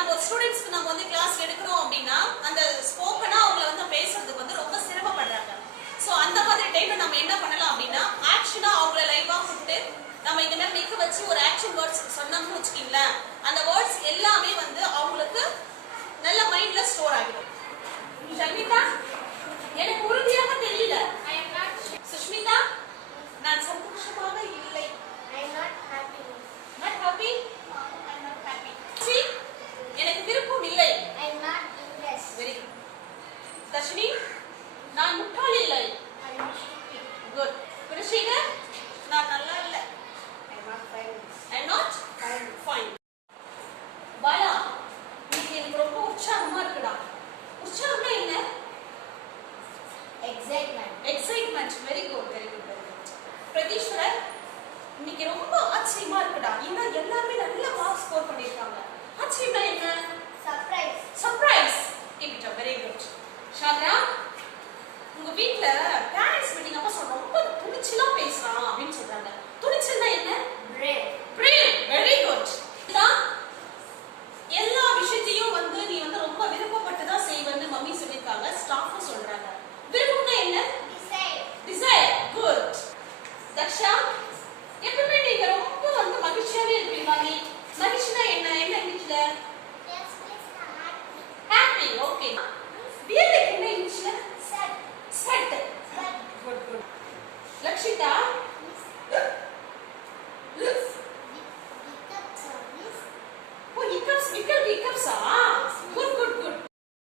நம்ம ஒரு ஸ்டூடெண்ட்ஸ்க்கு நம்ம வந்து கிளாஸ் எடுக்கிறோம் அப்படின்னா அந்த ஸ்போக்கனா அவங்கள வந்து பேசுறதுக்கு வந்து ரொம்ப சிரமப்படுறாங்க. ஸோ அந்த மாதிரி டைம்ல நம்ம என்ன பண்ணலாம் அப்படின்னா ஆக்ஷனா அவங்கள லைவா கூப்பிட்டு நம்ம இந்த மாதிரி நிக்க வச்சு ஒரு ஆக்ஷன் வேர்ட்ஸ் சொன்னோம்னு வச்சுக்கீங்களேன்,